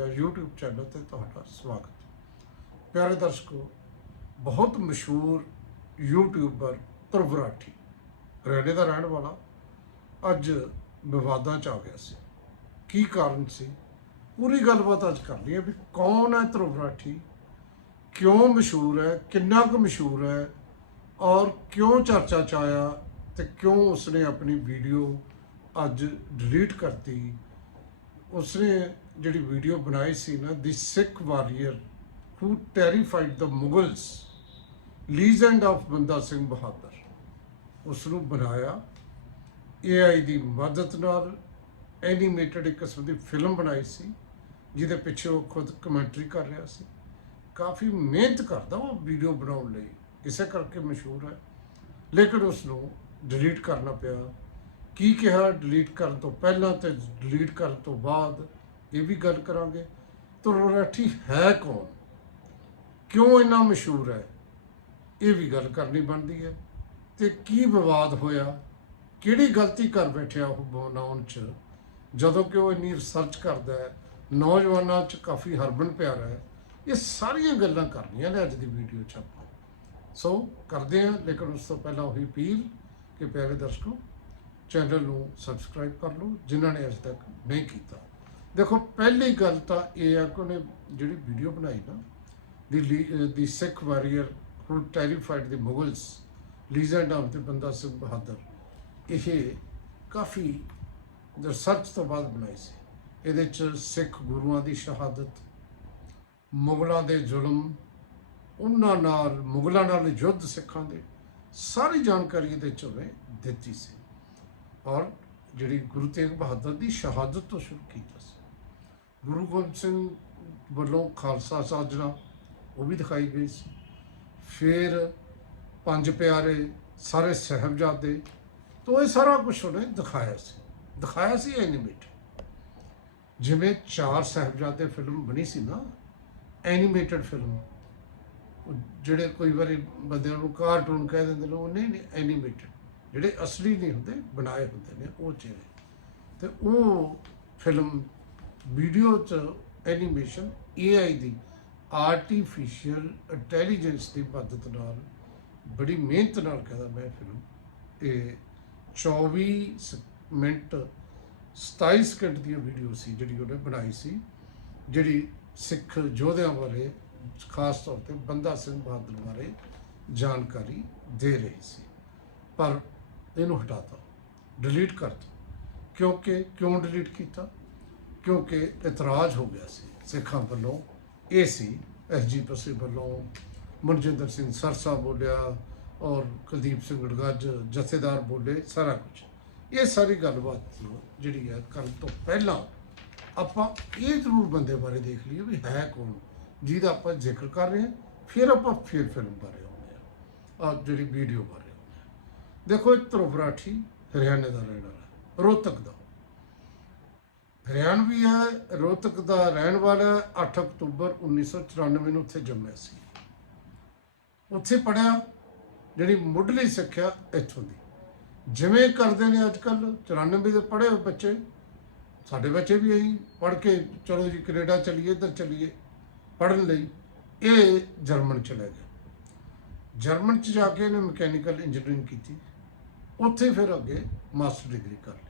India YouTube channel ਤੇ ਤੁਹਾਡਾ ਸਵਾਗਤ ਪਿਆਰੇ ਦਰਸ਼ਕੋ, ਬਹੁਤ ਮਸ਼ਹੂਰ ਯੂਟਿਊਬਰ ਧਰੁਵ ਰਾਠੀ ਦਾ ਰਹਿਣ ਵਾਲਾ, ਅੱਜ ਵਿਵਾਦਾਂ ਚ ਆ ਗਿਆ ਸੀ। ਕੀ ਕਾਰਨ ਸੀ? ਪੂਰੀ ਗੱਲਬਾਤ ਅੱਜ ਕਰਨੀ ਹੈ ਵੀ ਕੌਣ ਹੈ ਧਰੁਵ ਕਿਉਂ ਮਸ਼ਹੂਰ ਹੈ, ਕਿੰਨਾ ਕੁ ਮਸ਼ਹੂਰ ਹੈ ਔਰ ਕਿਉਂ ਚਰਚਾ ਚ ਆਇਆ ਤੇ ਕਿਉਂ ਉਸਨੇ ਆਪਣੀ ਵੀਡੀਓ ਅੱਜ ਡਿਲੀਟ ਕਰਤੀ, ਉਸਨੇ ਜਿਹੜੀ ਵੀਡੀਓ ਬਣਾਈ ਸੀ ਨਾ, the Sikh warrior who terrified the Mughals legend of Banda Singh Bahadur ਉਸ ਨੂੰ ਬਣਾਇਆ AI ਦੀ ਮਦਦ ਨਾਲ ਐਨੀਮੇਟਡ ਇੱਕ ਕਿਸਮ ਦੀ ਫਿਲਮ ਬਣਾਈ ਸੀ, ਜਿਹਦੇ ਪਿੱਛੇ ਉਹ ਖੁਦ ਕਮੈਂਟਰੀ ਕਰ ਰਿਹਾ ਸੀ। ਕਾਫੀ ਮਿਹਨਤ ਕਰਦਾ ਉਹ ਵੀਡੀਓ ਬਣਾਉਣ ਲਈ, ਇਸੇ ਕਰਕੇ ਮਸ਼ਹੂਰ ਹੈ। ਲੇਕਿਨ ਉਸ ਨੂੰ ਡਿਲੀਟ ਕਰਨਾ ਪਿਆ। ਕੀ ਕਿਹਾ? ਡਿਲੀਟ ਕਰਨ ਤੋਂ ਪਹਿਲਾਂ ਤੇ ਡਿਲੀਟ ਕਰਨ ਤੋਂ ਬਾਅਦ ਇਹ ਵੀ ਗੱਲ ਕਰਾਂਗੇ। ਤੁਰਰਾਠੀ ਹੈ ਕੌਣ? ਕਿਉਂ ਇੰਨਾ ਮਸ਼ਹੂਰ ਹੈ? ਇਹ ਵੀ ਗੱਲ ਕਰਨੀ ਬਣਦੀ ਹੈ। ਤੇ ਕੀ ਵਿਵਾਦ ਹੋਇਆ? ਕਿਹੜੀ ਗਲਤੀ ਕਰ ਬੈਠਿਆ ਉਹ ਬਣਾਉਣ ਚ? ਜਦੋਂ ਕਿ ਉਹ ਇੰਨੀ ਰਿਸਰਚ ਕਰਦਾ ਹੈ, ਨੌਜਵਾਨਾਂ ਚ ਕਾਫੀ ਹਰਮਨ ਪਿਆਰਾ ਹੈ। ਇਹ ਸਾਰੀਆਂ ਗੱਲਾਂ ਕਰਨੀਆਂ ਨੇ ਅੱਜ ਦੀ ਵੀਡੀਓ ਚ ਆਪਾਂ। ਸੋ ਕਰਦੇ ਹਾਂ, ਲੇਕਿਨ ਉਸ ਤੋਂ ਪਹਿਲਾਂ ਉਹੀ ਅਪੀਲ ਕਿ ਪਿਆਰੇ ਦਰਸ਼ਕੋ, ਚੈਨਲ ਨੂੰ ਸਬਸਕ੍ਰਾਈਬ ਕਰ ਲਓ, ਜਿਨ੍ਹਾਂ ਨੇ ਅਜੇ ਤੱਕ ਨਹੀਂ ਕੀਤਾ। ਦੇਖੋ, ਪਹਿਲੀ ਗੱਲ ਤਾਂ ਇਹ ਆ ਕਿ ਉਹਨੇ ਜਿਹੜੀ ਵੀਡੀਓ ਬਣਾਈ ਨਾ, the the Sikh warrior who terrified the Mughals legend of ਤੇ ਬੰਦਾ ਸਿੰਘ ਬਹਾਦਰ, ਇਹ ਕਾਫੀ ਰਿਸਰਚ ਤੋਂ ਬਾਅਦ ਬਣਾਈ ਸੀ। ਇਹਦੇ ਚ ਸਿੱਖ ਗੁਰੂਆਂ ਦੀ ਸ਼ਹਾਦਤ, ਮੁਗਲਾਂ ਦੇ ਜ਼ੁਲਮ, ਉਹਨਾਂ ਨਾਲ, ਮੁਗਲਾਂ ਨਾਲ ਯੁੱਧ ਸਿੱਖਾਂ ਦੇ, ਸਾਰੀ ਜਾਣਕਾਰੀ ਇਹਦੇ ਚ ਉਹਨੇ ਦਿੱਤੀ ਸੀ। ਔਰ ਜਿਹੜੀ ਗੁਰੂ ਤੇਗ ਬਹਾਦਰ ਦੀ ਸ਼ਹਾਦਤ ਤੋਂ ਸ਼ੁਰੂ ਕੀਤਾ ਸੀ। ਗੁਰੂ ਗੋਬਿੰਦ ਸਿੰਘ ਵੱਲੋਂ ਖਾਲਸਾ ਸਾਜਣਾ ਉਹ ਵੀ ਦਿਖਾਈ ਗਈ ਸੀ। ਫਿਰ ਪੰਜ ਪਿਆਰੇ ਸਾਰੇ ਸਹਿਬਜ਼ਾਦੇ ਤੋਂ ਇਹ ਸਾਰਾ ਕੁਝ ਉਹਨੇ ਦਿਖਾਇਆ ਸੀ। ਦਿਖਾਇਆ ਸੀ ਐਨੀਮੇਟ ਜਿਵੇਂ ਚਾਰ ਸਹਿਬਜ਼ਾਦੇ ਫਿਲਮ ਬਣੀ ਸੀ ਨਾ ਐਨੀਮੇਟਡ ਫਿਲਮ ਜਿਹੜੇ ਕੋਈ ਵਾਰੀ ਬੰਦਿਆਂ ਨੂੰ ਕਾਰਟੂਨ ਕਹਿ ਦਿੰਦੇ ਨੇ, ਉਹ ਨਹੀਂ ਨਹੀਂ ਐਨੀਮੇਟਡ ਜਿਹੜੇ ਅਸਲੀ ਨਹੀਂ ਹੁੰਦੇ, ਬਣਾਏ ਹੁੰਦੇ ਨੇ, ਉਹ ਚਿਹਰੇ ਤੇ ਉਹ ਫਿਲਮ ਵੀਡੀਓ ਚ ਐਨੀਮੇਸ਼ਨ AI ਦੀ ਆਰਟੀਫੀਸ਼ੀਅਲ ਇੰਟੈਲੀਜੈਂਸ ਦੀ ਮਦਦ ਨਾਲ, ਬੜੀ ਮਿਹਨਤ ਨਾਲ ਕਹਿੰਦਾ ਮੈਂ ਫਿਲਮ ਇਹ 24 ਮਿੰਟ 27 ਸਕਿੰਟ ਦੀ ਵੀਡੀਓ ਸੀ ਜਿਹੜੀ ਉਹਨੇ ਬਣਾਈ ਸੀ, ਜਿਹੜੀ ਸਿੱਖ ਯੋਧਿਆਂ ਬਾਰੇ, ਖਾਸ ਤੌਰ ਤੇ ਬੰਦਾ ਸਿੰਘ ਬਹਾਦਰ ਬਾਰੇ ਜਾਣਕਾਰੀ ਦੇ ਰਹੀ ਸੀ। ਪਰ ਇਹਨੂੰ ਹਟਾਤਾ ਡਿਲੀਟ ਕਰਤਾ ਕਿਉਂਕਿ, ਕਿਉਂ ਡਿਲੀਟ ਕੀਤਾ? ਕਿਉਂਕਿ ਇਤਰਾਜ਼ ਹੋ ਗਿਆ ਸੀ ਸਿੱਖਾਂ ਵੱਲੋਂ। ਇਹ ਸੀ ਐਸਜੀ ਪਸੇ ਵੱਲੋਂ। ਮਨਜਿੰਦਰ ਸਿੰਘ ਸਰਸਾ ਬੋਲਿਆ ਔਰ ਕੁਲਦੀਪ ਸਿੰਘ ਗੜਗੱਜ ਜਥੇਦਾਰ ਬੋਲੇ ਸਾਰਾ ਕੁਝ ਇਹ ਸਾਰੀ ਗੱਲਬਾਤ ਜਿਹੜੀ ਹੈ ਕਰਨ ਤੋਂ ਪਹਿਲਾਂ ਆਪਾਂ ਇਹ ਜ਼ਰੂਰ ਬੰਦੇ ਬਾਰੇ ਦੇਖ ਲਈਏ ਵੀ ਹੈ ਕੌਣ ਜਿਹਦਾ ਆਪਾਂ ਜ਼ਿਕਰ ਕਰ ਰਹੇ ਹਾਂ ਫਿਰ ਆਪਾਂ ਫਿਰ ਫਿਲਮ ਬਾਰੇ ਆਉਂਦੇ ਹਾਂ ਆ ਜਿਹੜੀ ਵੀਡੀਓ ਬਾਰੇ ਆਉਂਦੇ ਹਾਂ। ਦੇਖੋ ਇਹ ਧਰੁਵ ਰਾਠੀ ਹਰਿਆਣੇ ਦਾ ਰਹਿਣ ਵਾਲਾ ਹੈ, ਰੋਹਤਕ ਦਾ। ਹਰਿਆਣਵੀ ਹੈ ਰੋਹਤਕ ਦਾ ਰਹਿਣ ਵਾਲਾ ਹੈ, 8 ਅਕਤੂਬਰ 1994 ਨੂੰ ਉੱਥੇ ਜੰਮਿਆ ਸੀ। ਉੱਥੇ ਪੜਿਆ ਜਿਹੜੀ ਮੁੱਢਲੀ ਸਿੱਖਿਆ ਇੱਥੋਂ ਦੀ। ਜਿਵੇਂ ਕਰਦੇ ਨੇ ਅੱਜ ਕੱਲ 94 ਦੇ ਪੜ੍ਹੇ ਹੋਏ ਬੱਚੇ ਸਾਡੇ ਬੱਚੇ ਵੀ ਇਹੀ ਪੜ੍ਹ ਕੇ ਚਲੋ ਜੀ ਕੈਨੇਡਾ ਚਲੀਏ ਇੱਧਰ ਚਲੀਏ ਪੜ੍ਹਨ ਲਈ ਇਹ ਜਰਮਨ ਚਲੇ ਗਿਆ ਜਰਮਨ ਚ ਜਾ ਕੇ ਇਹਨੇ ਮਕੈਨੀਕਲ ਇੰਜੀਨੀਅਰਿੰਗ ਕੀਤੀ। ਉੱਥੇ ਫਿਰ ਅੱਗੇ ਮਾਸਟਰ ਡਿਗਰੀ ਕਰ ਲਈ।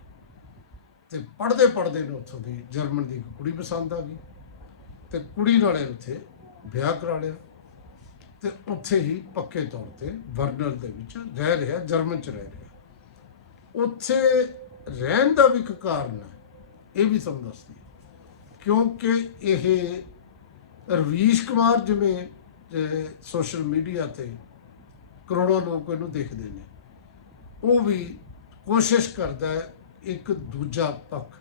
ਤੇ ਪੜ੍ਹਦੇ ਪੜ੍ਹਦੇ ਨੇ ਉੱਥੋਂ ਦੀ ਜਰਮਨ ਦੀ ਇੱਕ ਕੁੜੀ ਪਸੰਦ ਆ ਗਈ ਤੇ ਕੁੜੀ ਨਾਲੇ ਉੱਥੇ ਵਿਆਹ ਕਰਾ ਲਿਆ ਤੇ ਉੱਥੇ ਹੀ ਪੱਕੇ ਤੌਰ ਤੇ ਵਰਨਰ ਦੇ ਵਿੱਚ ਰਹਿ ਰਿਹਾ, ਜਰਮਨ ਚ ਰਹਿ ਰਿਹਾ। ਉੱਥੇ ਰਹਿਣ ਦਾ ਵੀ ਇੱਕ ਕਾਰਨ ਹੈ, ਇਹ ਵੀ ਤੁਹਾਨੂੰ ਦੱਸਦੀ ਕਿਉਂਕਿ ਇਹ ਰਵੀਸ਼ ਕੁਮਾਰ ਜਿਵੇਂ ਸੋਸ਼ਲ ਮੀਡੀਆ ਤੇ ਕਰੋੜਾਂ ਲੋਕ ਇਹਨੂੰ ਦੇਖਦੇ ਨੇ, ਉਹ ਵੀ ਕੋਸ਼ਿਸ਼ ਕਰਦਾ ਹੈ ਇੱਕ ਦੂਜਾ ਪੱਖ।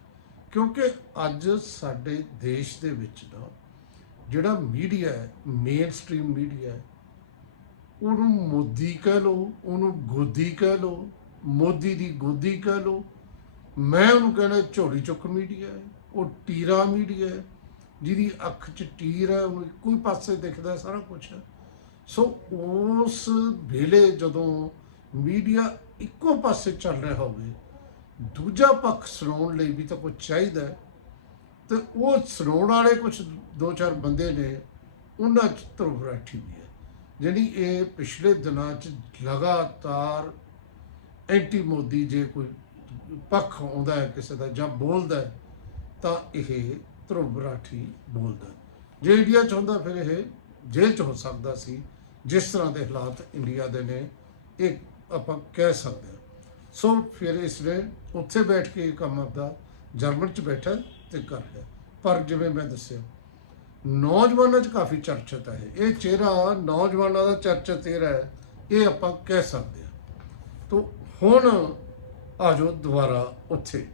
ਕਿਉਂਕਿ ਅੱਜ ਸਾਡੇ ਦੇਸ਼ ਦੇ ਵਿੱਚ ਨਾ ਜਿਹੜਾ ਮੀਡੀਆ ਹੈ ਮੇਨ ਸਟ੍ਰੀਮ ਮੀਡੀਆ ਹੈ, ਉਹਨੂੰ ਮੋਦੀ ਕਹਿ ਲਓ, ਉਹਨੂੰ ਗੋਦੀ ਕਹਿ ਲਓ, ਮੋਦੀ ਦੀ ਗੋਦੀ ਕਹਿ ਲਓ, ਮੈਂ ਉਹਨੂੰ ਕਹਿੰਦਾ ਝੋਲੀ ਚੁੱਕ ਮੀਡੀਆ ਹੈ, ਉਹ ਟੀਰਾ ਮੀਡੀਆ ਹੈ, ਜਿਹਦੀ ਅੱਖ 'ਚ ਟੀਰ ਹੈ ਉਹਨੂੰ ਇੱਕੋ ਹੀ ਪਾਸੇ ਦਿਖਦਾ ਸਾਰਾ ਕੁਝ ਹੈ। ਸੋ ਉਸ ਵੇਲੇ ਜਦੋਂ ਮੀਡੀਆ ਇੱਕੋ ਪਾਸੇ ਚੱਲ ਰਿਹਾ ਹੋਵੇ ਦੂਜਾ ਪੱਖ ਸੁਣਾਉਣ ਲਈ ਵੀ ਤਾਂ ਕੁਝ ਚਾਹੀਦਾ ਹੈ। ਤੇ ਉਹ ਸੁਣਾਉਣ ਵਾਲੇ ਕੁਝ ਦੋ ਚਾਰ ਬੰਦੇ ਨੇ ਉਹਨਾਂ ਚ ਧਰੁਵ ਰਾਠੀ ਵੀ ਹੈ। ਜਿਹੜੀ ਇਹ ਪਿਛਲੇ ਦਿਨਾਂ ਚ ਲਗਾਤਾਰ ਐਂਟੀ ਮੋਦੀ ਜੇ ਕੋਈ ਪੱਖ ਆਉਂਦਾ ਹੈ ਕਿਸੇ ਦਾ ਜਾਂ ਬੋਲਦਾ ਹੈ, ਤਾਂ ਇਹ ਧਰੁਵ ਰਾਠੀ ਬੋਲਦਾ ਜੇ ਇੰਡੀਆ ਚ ਹੁੰਦਾ ਫਿਰ ਇਹ ਜੇਲ੍ਹ ਚ ਹੋ ਸਕਦਾ ਸੀ। ਜਿਸ ਤਰ੍ਹਾਂ ਦੇ ਹਾਲਾਤ ਇੰਡੀਆ ਦੇ ਨੇ ਇਹ ਆਪਾਂ ਕਹਿ ਸਕਦੇ ਹਾਂ। ਸੋ ਫਿਰ ਇਸ ਨੇ ਉੱਥੇ ਬੈਠ ਕੇ ਇਹ ਕੰਮ ਆਪਦਾ ਜਰਮਨ ਚ ਬੈਠਾ ਤੇ ਕਰ ਲਿਆ। ਪਰ ਜਿਵੇਂ ਮੈਂ ਦੱਸਿਆ, ਨੌਜਵਾਨਾਂ 'ਚ ਕਾਫੀ ਚਰਚਿਤ ਹੈ। ਇਹ। ਚਿਹਰਾ ਨੌਜਵਾਨਾਂ ਦਾ ਚਰਚਿਤ ਚਿਹਰਾ ਹੈ, ਇਹ ਆਪਾਂ ਕਹਿ ਸਕਦੇ ਹਾਂ। ਤੋ ਹੁਣ ਆ ਜਾਓ ਦੁਬਾਰਾ ਉੱਥੇ।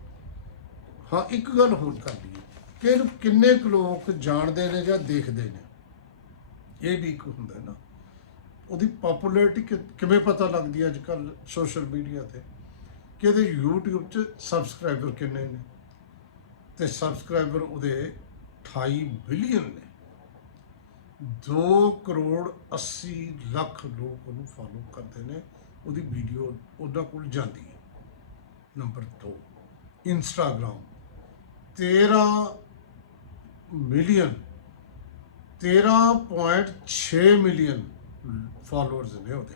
ਹਾਂ, ਇੱਕ ਗੱਲ ਹੋਰ ਕਰ ਲਈਏ ਕਿ ਇਹਨੂੰ ਕਿੰਨੇ ਕੁ ਲੋਕ ਜਾਣਦੇ ਨੇ ਜਾਂ ਦੇਖਦੇ ਨੇ? ਇਹ ਵੀ ਇੱਕ ਹੁੰਦਾ ਨਾ। ਉਹਦੀ ਪਪੂਲੈਰਿਟੀ ਕਿਵੇਂ ਪਤਾ ਲੱਗਦੀ ਹੈ ਅੱਜ ਕੱਲ ਸੋਸ਼ਲ ਮੀਡੀਆ ਤੇ? ਕਿ ਇਹਦੇ YouTube 'ਚ ਸਬਸਕ੍ਰਾਈਬਰ ਕਿੰਨੇ ਨੇ? ਤੇ ਸਬਸਕ੍ਰਾਈਬਰ ਉਹਦੇ 28 ਬਿਲੀਅਨ ਨੇ। 2 ਕਰੋੜ 80 ਲੱਖ ਲੋਕ ਉਹਨੂੰ ਫਾਲੋ ਕਰਦੇ ਨੇ। ਉਹਦੀ ਵੀਡੀਓ ਉਹਨਾਂ ਕੋਲ ਜਾਂਦੀ ਹੈ। Number 2 Instagram 13 million 13.6 million followers ਨੇ ਉਹਦੇ।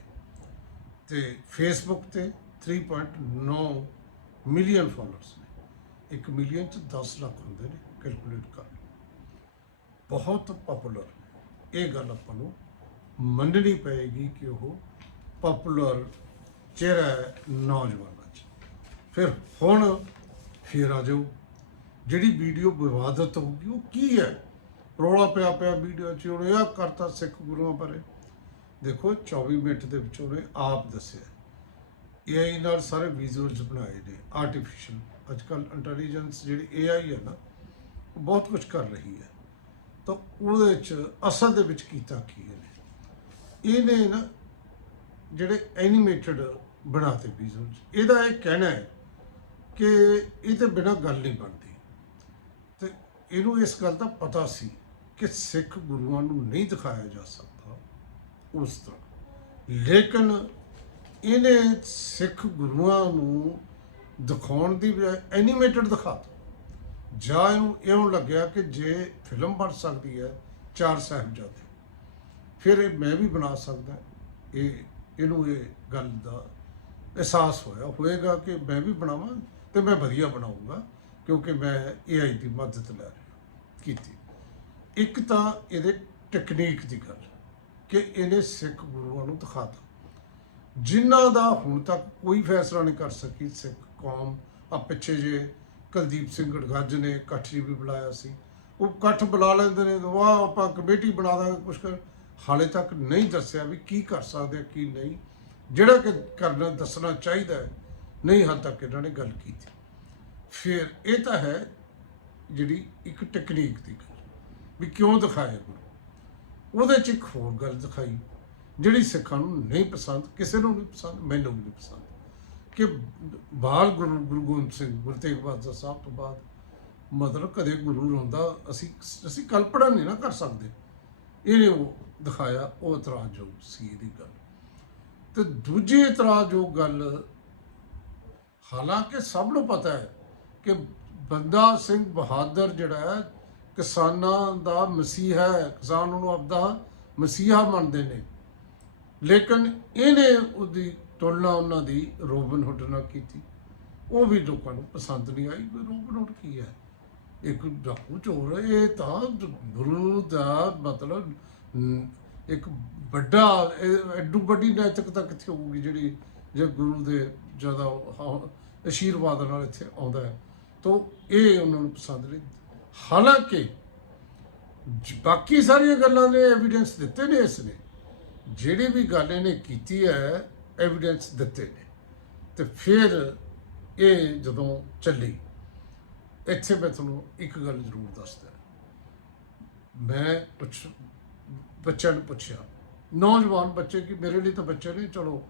ਤੇ ਫੇਸਬੁੱਕ ਤੇ 3.9 ਮਿਲੀਅਨ ਫਾਲੋਅਰਸ ਨੇ। 1 ਮਿਲੀਅਨ ਚ 10 ਲੱਖ ਹੁੰਦੇ ਨੇ ਕੈਲਕੂਲੇਟ ਕਰ ਬਹੁਤ ਪਪੂਲਰ ਇਹ ਗੱਲ ਆਪਾਂ ਨੂੰ ਮੰਨਣੀ ਪਏਗੀ ਕਿ ਉਹ ਪਪੂਲਰ ਚਿਹਰਾ ਹੈ ਨੌਜਵਾਨਾਂ 'ਚ। ਫਿਰ ਹੁਣ ਫਿਰ ਆ ਜਾਓ। ਜਿਹੜੀ ਵੀਡੀਓ ਵਿਵਾਦਤ ਹੋਊਗੀ, ਉਹ ਕੀ ਹੈ? ਰੌਲਾ ਪਿਆ ਪਿਆ ਵੀਡੀਓ 'ਚ, ਉਹਨੇ ਇਹ ਕਰਤਾ ਸਿੱਖ ਗੁਰੂਆਂ ਬਾਰੇ। ਦੇਖੋ 24 ਮਿੰਟ ਦੇ ਵਿੱਚ ਉਹਨੇ ਆਪ ਦੱਸਿਆ। AI ਨਾਲ ਸਾਰੇ ਵਿਜ਼ੂਅਲਸ ਬਣਾਏ ਨੇ ਆਰਟੀਫੀਸ਼ੀਅਲ ਅੱਜ ਕੱਲ ਇੰਟੈਲੀਜੈਂਸ ਜਿਹੜੀ AI ਹੈ ਨਾ, ਉਹ ਬਹੁਤ ਕੁਝ ਕਰ ਰਹੀ ਹੈ। ਤਾਂ ਉਹਦੇ ਵਿੱਚ ਅਸਲ ਦੇ ਵਿੱਚ ਕੀਤਾ ਕੀ ਇਹਨੇ ਇਹਨੇ ਨਾ ਜਿਹੜੇ ਐਨੀਮੇਟਡ ਬਣਾਤੇ ਵਿਜ਼ੂਅਲਸ ਇਹਦਾ ਇਹ ਕਹਿਣਾ ਹੈ ਕਿ ਇਹ ਤੇ ਬਿਨਾਂ ਗੱਲ ਨਹੀਂ ਬਣਦੀ। ਤੇ ਇਹਨੂੰ ਇਸ ਗੱਲ ਦਾ ਪਤਾ ਸੀ ਕਿ ਸਿੱਖ ਗੁਰੂਆਂ ਨੂੰ ਨਹੀਂ ਦਿਖਾਇਆ ਜਾ ਸਕਦਾ ਉਸ ਤਰ੍ਹਾਂ। ਲੇਕਿਨ ਇਹਨੇ ਸਿੱਖ ਗੁਰੂਆਂ ਨੂੰ ਦਿਖਾਉਣ ਦੀ ਬਜਾਏ ਐਨੀਮੇਟਡ ਦਿਖਾਤਾ। ਜਾਂ ਇਹਨੂੰ ਇਉਂ ਲੱਗਿਆ ਕਿ ਜੇ ਫਿਲਮ ਬਣ ਸਕਦੀ ਹੈ ਚਾਰ ਸਾਹਿਬਜ਼ਾਦੇ, ਫਿਰ ਇਹ ਮੈਂ ਵੀ ਬਣਾ ਸਕਦਾ। ਇਹ, ਇਹਨੂੰ ਇਹ ਗੱਲ ਦਾ ਅਹਿਸਾਸ ਹੋਇਆ। ਹੋਏਗਾ ਕਿ ਮੈਂ ਵੀ ਬਣਾਵਾਂ ਤੇ ਮੈਂ ਵਧੀਆ ਬਣਾਉਂਗਾ ਕਿਉਂਕਿ ਮੈਂ AI ਦੀ ਮਦਦ ਲੈ ਰਿਹਾ ਕੀਤੀ। ਇੱਕ ਤਾਂ ਇਹਦੇ ਟੈਕਨੀਕ ਦੀ ਗੱਲ, ਕਿ ਇਹਨੇ ਸਿੱਖ ਗੁਰੂਆਂ ਨੂੰ ਦਿਖਾਤਾ। ਜਿਨ੍ਹਾਂ ਦਾ ਹੁਣ ਤੱਕ ਕੋਈ ਫੈਸਲਾ ਨਹੀਂ ਕਰ ਸਕੀ, ਸਿੱਖ ਕੌਮ, ਆ ਪਿੱਛੇ ਜੇ ਕੁਲਦੀਪ ਸਿੰਘ ਗੜਗੱਜ ਨੇ ਇਕੱਠ ਜੀ ਵੀ ਬੁਲਾਇਆ ਸੀ। ਉਹ ਇਕੱਠ ਬੁਲਾ ਲੈਂਦੇ ਨੇ ਵਾਹ ਆਪਾਂ ਕਮੇਟੀ ਬਣਾ ਦਾਂਗੇ, ਕੁਛ ਕਰ। ਹਾਲੇ ਤੱਕ ਨਹੀਂ ਦੱਸਿਆ ਵੀ ਕੀ ਕਰ ਸਕਦੇ ਕੀ ਨਹੀਂ। ਜਿਹੜਾ ਕਿ ਕਰਨਾ, ਦੱਸਣਾ ਚਾਹੀਦਾ ਹੈ, ਨਹੀਂ ਹਾਲ ਤੱਕ ਇਹਨਾਂ ਨੇ ਗੱਲ ਕੀਤੀ। ਫਿਰ ਇਹ ਤਾਂ ਹੈ ਜਿਹੜੀ ਇੱਕ ਟੈਕਨੀਕ ਦੀ ਗੱਲ, ਵੀ ਕਿਉਂ ਦਿਖਾਇਆ ਗੁਰੂ ਉਹਦੇ ਚ ਇੱਕ ਹੋਰ ਗੱਲ ਦਿਖਾਈ। ਜਿਹੜੀ ਸਿੱਖਾਂ ਨੂੰ ਨਹੀਂ ਪਸੰਦ, ਕਿਸੇ ਨੂੰ ਨਹੀਂ ਪਸੰਦ, ਮੈਨੂੰ ਵੀ ਨਹੀਂ ਪਸੰਦ। ਕਿ ਬਾਲ ਗੁਰੂ ਗੁਰੂ ਗੋਬਿੰਦ ਸਿੰਘ, ਗੁਰੂ ਤੇਗ ਬਹਾਦਰ ਸਾਹਿਬ ਤੋਂ ਬਾਅਦ ਮਤਲਬ ਕਦੇ ਗੁਰੂ ਰੋਂਦਾ ਅਸੀਂ ਅਸੀਂ ਕਲਪਨਾ ਨਹੀਂ ਨਾ ਕਰ ਸਕਦੇ। ਇਹਨੇ ਉਹ ਦਿਖਾਇਆ, ਉਹ ਇਤਰਾਜ਼ਯੋਗ ਸੀ ਇਹਦੀ ਗੱਲ। ਤੇ ਦੂਜੀ ਇਤਰਾਜ਼ਯੋਗ ਗੱਲ, ਹਾਲਾਂਕਿ ਸਭ ਨੂੰ ਪਤਾ ਹੈ ਕਿ ਬੰਦਾ ਸਿੰਘ ਬਹਾਦਰ ਜਿਹੜਾ ਹੈ, ਕਿਸਾਨਾਂ ਦਾ ਮਸੀਹਾ ਹੈ, ਕਿਸਾਨ ਉਹਨੂੰ ਆਪਦਾ ਮਸੀਹਾ ਮੰਨਦੇ ਨੇ। ਲੇਕਿਨ ਇਹਨੇ ਉਹਦੀ ਤੁਲਨਾ ਉਹਨਾਂ ਦੀ ਰੋਬਨ ਹੁੱਡ ਨਾਲ ਕੀਤੀ। ਉਹ ਵੀ ਲੋਕਾਂ ਨੂੰ ਪਸੰਦ ਨਹੀਂ ਆਈ, ਵੀ ਰੋਬਨ ਹੁੱਡ ਕੀ ਹੈ? ਇੱਕ ਡਾਕੂ ਚੋਰ ਇਹ ਤਾਂ ਗੁਰੂ ਦਾ ਮਤਲਬ ਇੱਕ ਵੱਡਾ ਐਡੂ ਵੱਡੀ ਨੈਤਿਕਤਾ ਕਿੱਥੇ ਹੋਊਗੀ ਜਿਹੜੀ, ਜੇ ਗੁਰੂ ਦੇ ਜ਼ਿਆਦਾ ਅਸ਼ੀਰਵਾਦ ਨਾਲ ਇੱਥੇ ਆਉਂਦਾ ਹੈ। ਤਾਂ ਇਹ ਉਹਨਾਂ ਨੂੰ ਪਸੰਦ ਨਹੀਂ। ਹਾਲਾਂਕਿ ਬਾਕੀ ਸਾਰੀਆਂ ਗੱਲਾਂ ਨੇ ਐਵੀਡੈਂਸ ਦਿੱਤੇ ਨੇ ਇਸ ਨੇ। ਜਿਹੜੀ ਵੀ ਗੱਲ ਇਹਨੇ ਕੀਤੀ ਹੈ ਐਵੀਡੈਂਸ ਦਿੱਤੇ ਨੇ। ਤੇ ਫਿਰ ਇਹ ਜਦੋਂ ਚੱਲੀ, ਇੱਥੇ ਮੈਂ ਤੁਹਾਨੂੰ ਇੱਕ ਗੱਲ ਜ਼ਰੂਰ ਦੱਸਦਾ। ਮੈਂ ਕੁਝ ਬੱਚਿਆਂ ਨੂੰ ਪੁੱਛਿਆ, ਨੌਜਵਾਨ ਬੱਚੇ ਕਿ ਮੇਰੇ ਲਈ ਤਾਂ ਬੱਚੇ ਨੇ, ਚਲੋ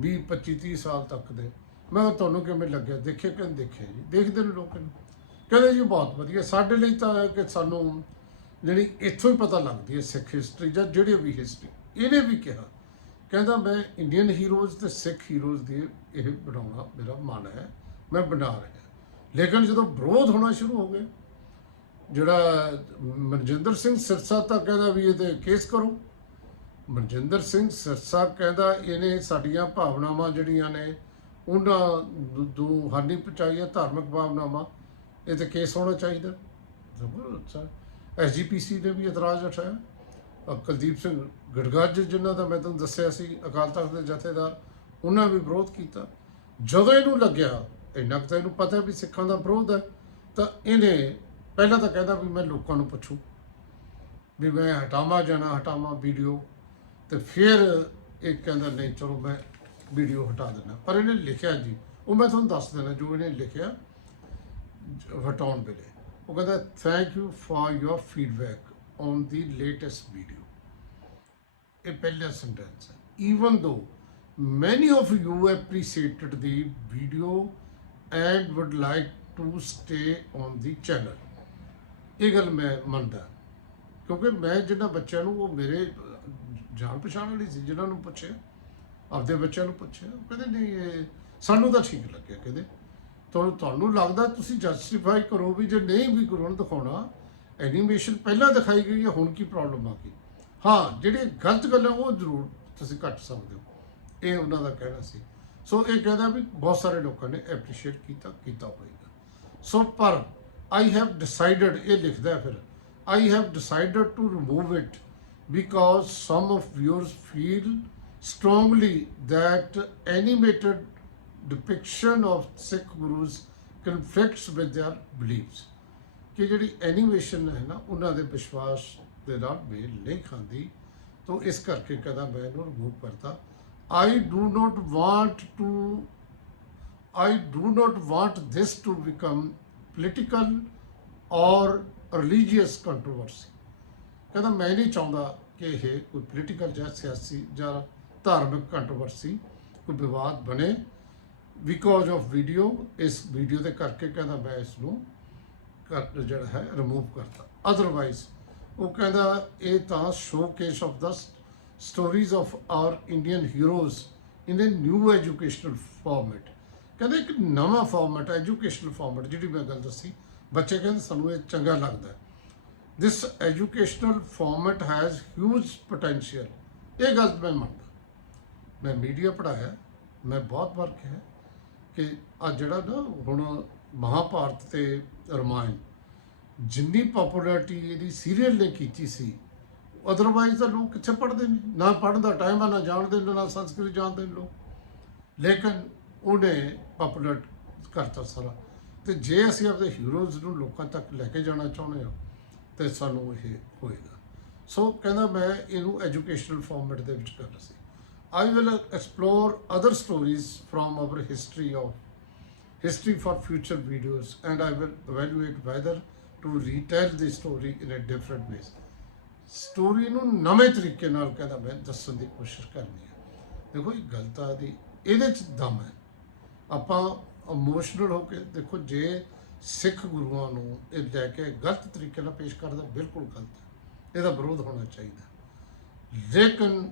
20 25 30 ਸਾਲ ਤੱਕ ਦੇ। ਮੈਂ ਤੁਹਾਨੂੰ ਕਿਵੇਂ ਲੱਗਿਆ? ਦੇਖਿਆ ਕਿ ਨਹੀਂ ਦੇਖਿਆ ਜੀ? ਦੇਖਦੇ ਨੇ ਲੋਕ ਕਹਿੰਦੇ ਜੀ ਬਹੁਤ ਵਧੀਆ, ਸਾਡੇ ਲਈ ਤਾਂ ਕਿ ਸਾਨੂੰ ਜਿਹੜੀ ਇੱਥੋਂ ਹੀ ਪਤਾ ਲੱਗਦੀ ਹੈ ਸਿੱਖ ਹਿਸਟਰੀ ਜਾਂ ਜਿਹੜੀ ਵੀ ਹਿਸਟਰੀ ਇਹਨੇ ਵੀ ਕਿਹਾ, ਕਹਿੰਦਾ ਮੈਂ ਇੰਡੀਅਨ ਹੀਰੋਜ਼ ਤੇ ਸਿੱਖ ਹੀਰੋਜ਼ ਦੀ ਇਹ ਬਣਾਉਣਾ ਮੇਰਾ ਮਨ ਹੈ, ਮੈਂ ਬਣਾ ਰਿਹਾ। ਲੇਕਿਨ ਜਦੋਂ ਵਿਰੋਧ ਹੋਣਾ ਸ਼ੁਰੂ ਹੋ ਗਿਆ ਜਿਹੜਾ ਮਨਜਿੰਦਰ ਸਿੰਘ ਸਿਰਸਾ ਤਾਂ ਕਹਿੰਦਾ ਵੀ ਇਹ ਇਹਦੇ ਕੇਸ ਕਰੋ। ਮਨਜਿੰਦਰ ਸਿੰਘ ਸਿਰਸਾ ਕਹਿੰਦਾ ਇਹਨੇ ਸਾਡੀਆਂ ਭਾਵਨਾਵਾਂ ਜਿਹੜੀਆਂ ਨੇ, ਉਹਨਾਂ ਨੂੰ- ਹਾਨੀ ਪਹੁੰਚਾਈ ਹੈ, ਧਾਰਮਿਕ ਭਾਵਨਾਵਾਂ ਇਹ ਤੇ ਕੇਸ ਹੋਣਾ ਚਾਹੀਦਾ। ਜ਼ਰੂਰ ਅੱਛਾ ਐਸਜੀਪੀਸੀ ਨੇ ਵੀ ਇਤਰਾਜ਼ ਉਠਾਇਆ। ਕੁਲਦੀਪ ਸਿੰਘ ਗੜਗੱਜ ਜਿਨ੍ਹਾਂ ਦਾ ਮੈਂ ਤੁਹਾਨੂੰ ਦੱਸਿਆ ਸੀ, ਅਕਾਲ ਤਖਤ ਦੇ ਜਥੇਦਾਰ, ਉਹਨਾਂ ਵੀ ਵਿਰੋਧ ਕੀਤਾ। ਜਦੋਂ ਇਹਨੂੰ ਲੱਗਿਆ, ਇੰਨਾ ਕੁ ਤਾਂ ਇਹਨੂੰ ਪਤਾ ਵੀ ਸਿੱਖਾਂ ਦਾ ਵਿਰੋਧ ਹੈ, ਤਾਂ ਇਹਨੇ ਪਹਿਲਾਂ ਤਾਂ ਕਹਿੰਦਾ ਵੀ ਮੈਂ ਲੋਕਾਂ ਨੂੰ ਪੁੱਛੂ, ਵੀ ਮੈਂ ਹਟਾਵਾਂ ਜਾਂ ਨਾ ਹਟਾਵਾਂ ਵੀਡੀਓ, ਤੇ ਫਿਰ ਇਹ ਕਹਿੰਦਾ, ਨਹੀਂ, ਚਲੋ ਮੈਂ ਵੀਡੀਓ ਹਟਾ ਦਿੰਦਾ। ਪਰ ਇਹਨੇ ਲਿਖਿਆ ਜੀ, ਉਹ ਮੈਂ ਤੁਹਾਨੂੰ ਦੱਸ ਦੇਣਾ ਜੋ ਇਹਨੇ ਲਿਖਿਆ, ਹਟਾਉਣ ਵੇਲੇ। ਉਹ ਕਹਿੰਦਾ thank you for your feedback on the latest video ਇਹ ਪਹਿਲਾ ਸੈਂਟੈਂਸ ਹੈ। Even though many of you appreciated the video and would like to stay on the channel ਇਹ ਗੱਲ ਮੈਂ ਮੰਨਦਾ ਕਿਉਂਕਿ ਮੈਂ ਜਿਹਨਾਂ ਬੱਚਿਆਂ ਨੂੰ, ਉਹ ਮੇਰੇ ਜਾਣ ਪਛਾਣ ਵਾਲੀ ਸੀ ਜਿਹਨਾਂ ਨੂੰ ਪੁੱਛਿਆ, ਆਪਦੇ ਬੱਚਿਆਂ ਨੂੰ ਪੁੱਛਿਆ, ਉਹ ਕਹਿੰਦੇ, ਨਹੀਂ, ਇਹ ਸਾਨੂੰ ਤਾਂ ਠੀਕ ਲੱਗਿਆ। ਕਹਿੰਦੇ, ਤੁਹਾਨੂੰ ਤੁਹਾਨੂੰ ਲੱਗਦਾ ਤੁਸੀਂ ਜਸਟੀਫਾਈ ਕਰੋ ਵੀ ਜੇ ਨਹੀਂ ਵੀ ਗੁਰੂ ਨੂੰ ਦਿਖਾਉਣਾ ਐਨੀਮੇਸ਼ਨ ਪਹਿਲਾਂ ਦਿਖਾਈ ਗਈ ਹੈ, ਹੁਣ ਕੀ ਪ੍ਰੋਬਲਮ ਆ ਗਈ? ਹਾਂ, ਜਿਹੜੇ ਗਲਤ ਗੱਲਾਂ ਉਹ ਜ਼ਰੂਰ ਤੁਸੀਂ ਕੱਟ ਸਕਦੇ ਹੋ ਇਹ ਉਹਨਾਂ ਦਾ ਕਹਿਣਾ ਸੀ। ਸੋ ਇਹ ਕਹਿੰਦਾ ਵੀ ਬਹੁਤ ਸਾਰੇ ਲੋਕਾਂ ਨੇ ਐਪਰੀਸ਼ੀਏਟ ਕੀਤਾ ਕੀਤਾ ਹੋਵੇਗਾ ਸੋ ਪਰ ਆਈ ਹੈਵ ਡਿਸਾਈਡਡ ਇਹ ਲਿਖਦਾ ਫਿਰ I have decided to remove it because some of viewers feel strongly that animated depiction of Sikh gurus conflicts with their beliefs. ਕਿ ਜਿਹੜੀ ਐਨੀਮੇਸ਼ਨ ਹੈ ਨਾ, ਉਹਨਾਂ ਦੇ ਵਿਸ਼ਵਾਸ ਦੇ ਨਾਲ ਮੇਲ ਨਹੀਂ ਖਾਂਦੀ। ਤਾਂ ਇਸ ਕਰਕੇ ਕਹਿੰਦਾ ਮੈਂ ਇਹਨੂੰ ਰਿਮੂਵ ਕਰਤਾ। I do not want to I do not want this to become political or religious controversy ਕਹਿੰਦਾ ਮੈਂ ਨਹੀਂ ਚਾਹੁੰਦਾ ਕਿ ਇਹ ਕੋਈ ਪੋਲੀਟੀਕਲ ਜਾਂ ਸਿਆਸੀ ਜਾਂ ਧਾਰਮਿਕ ਕੰਟਰੋਵਰਸੀ ਕੋਈ ਵਿਵਾਦ ਬਣੇ। ਬਿਕੋਜ਼ ਆਫ ਵੀਡੀਓ ਇਸ ਵੀਡੀਓ ਦੇ ਕਰਕੇ ਕਹਿੰਦਾ ਮੈਂ ਇਸ ਨੂੰ ਕਰ, ਜਿਹੜਾ ਹੈ ਰਿਮੂਵ ਕਰਤਾ। ਅਦਰਵਾਈਜ਼ ਉਹ ਕਹਿੰਦਾ, ਇਹ ਤਾਂ showcase of the stories of our Indian heroes in a new educational format ਕਹਿੰਦਾ, ਇੱਕ ਨਵਾਂ ਫਾਰਮੈਟ ਐਜੂਕੇਸ਼ਨਲ ਫਾਰਮੈਟ ਜਿਹੜੀ ਮੈਂ ਗੱਲ ਦੱਸੀ। ਬੱਚੇ ਕਹਿੰਦੇ, ਸਾਨੂੰ ਇਹ ਚੰਗਾ ਲੱਗਦਾ। This educational educational has huge potential ਇਹ ਗੱਲ ਮੈਂ ਮੰਨਦਾ। ਮੈਂ ਮੀਡੀਆ ਪੜਾਇਆ ਮੈਂ ਬਹੁਤ ਵਾਰ ਕਿਹਾ ਕਿ ਆ ਜਿਹੜਾ ਨਾ, ਹੁਣ ਮਹਾਭਾਰਤ ਤੇ ਰਮਾਇਣ, ਜਿੰਨੀ ਪਪੂਲੈਰਿਟੀ ਇਹਦੀ ਸੀਰੀਅਲ ਨੇ ਕੀਤੀ ਸੀ ਅਦਰਵਾਈਜ਼ ਤਾਂ ਲੋਕ ਕਿੱਥੇ ਪੜ੍ਹਦੇ ਨੇ? ਨਾ ਪੜ੍ਹਨ ਦਾ ਟਾਈਮ ਆ, ਨਾ ਜਾਣਦੇ ਨੇ ਨਾ ਸੰਸਕ੍ਰਿਤ ਜਾਣਦੇ ਨੇ ਲੋਕ ਲੇਕਿਨ ਉਹਨੇ ਪਪੂਲਰ ਕਰਤਾ ਸਾਰਾ। ਤੇ ਜੇ ਅਸੀਂ ਆਪਣੇ ਹੀਰੋਜ਼ ਨੂੰ ਲੋਕਾਂ ਤੱਕ ਲੈ ਕੇ ਜਾਣਾ ਚਾਹੁੰਦੇ ਹਾਂ, ਤੇ ਸਾਨੂੰ ਇਹ ਹੋਏਗਾ। ਸੋ ਕਹਿੰਦਾ ਮੈਂ ਇਹਨੂੰ ਐਜੂਕੇਸ਼ਨਲ ਫਾਰਮੈਟ ਦੇ ਵਿੱਚ ਕਰਨਾ ਸੀ। I will explore other stories from our history of history for future videos, and I will evaluate whether to retell the story in a different ways. Story ਨੂੰ ਨਵੇਂ ਤਰੀਕੇ ਨਾਲ ਕਹਿੰਦਾ ਮੈਂ ਦੱਸਣ ਦੀ ਕੋਸ਼ਿਸ਼ ਕਰਨੀ ਹੈ ਦੇਖੋ ਇਹ ਗਲਤਾ ਦੀ ਇਹਦੇ ਚ ਦਮ ਹੈ ਆਪਾਂ ਇਮੋਸ਼ਨਲ ਹੋ ਕੇ ਦੇਖੋ ਜੇ ਸਿੱਖ ਗੁਰੂਆਂ ਨੂੰ ਇਹ ਲੈ ਕੇ ਗਲਤ ਤਰੀਕੇ ਨਾਲ ਪੇਸ਼ ਕਰਦਾ ਬਿਲਕੁਲ ਗਲਤ ਹੈ ਇਹਦਾ ਵਿਰੋਧ ਹੋਣਾ ਚਾਹੀਦਾ ਲੇਕਿਨ